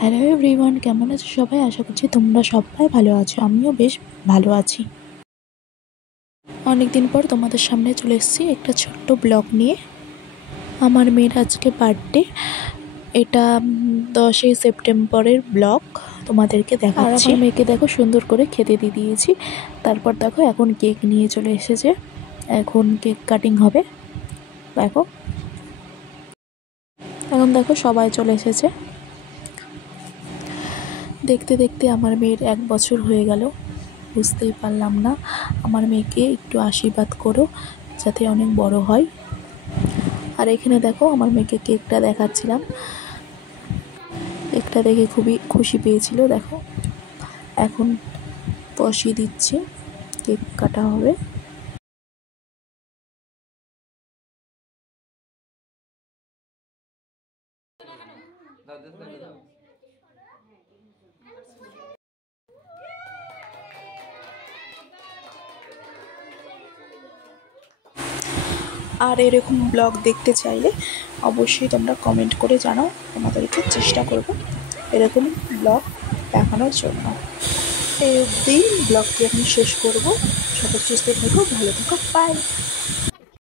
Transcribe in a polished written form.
Hello everyone, কেমন আছো সবাই? আশা করছি তোমরা সবাই ভালো আছো। আমিও বেশ ভালো আছি। অনেক দিন পর তোমাদের সামনে চলে এসেছি একটা ছোট্ট ব্লগ নিয়ে। আমার মেয়ের আজকে বার্থডে। এটা 10ই সেপ্টেম্বরের ব্লগ তোমাদেরকে দেখাচ্ছি। আমার মেয়েকে দেখো সুন্দর করে খেতে দিয়ে দিয়েছি। তারপর দেখো এখন কেক নিয়ে চলে এসেছে, এখন কেক কাটিং হবে। এখন দেখো সবাই চলে এসেছে। দেখতে দেখতে আমার মেয়ের 1 বছর হয়ে গেল, বুঝতেই পারলাম না। আমার মেয়েকে একটু আশীর্বাদ করো যাতে অনেক বড় হয়। আর এখানে দেখো আমার মেয়েকে কেকটা দেখাচ্ছিলাম, কেকটা দেখে খুবই খুশি পেয়েছিল। দেখো এখন বসিয়ে দিচ্ছি, কেক কাটা হবে। আর এরকম ব্লগ দেখতে চাইলে অবশ্যই তোমরা কমেন্ট করে জানাও, তোমাদেরকে চেষ্টা করব এরকম ব্লগ দেখানোর জন্য। এই অবধি ব্লগটি আমি শেষ করব। সবাই সুস্থ থেকো, ভালো থেকো, বাই।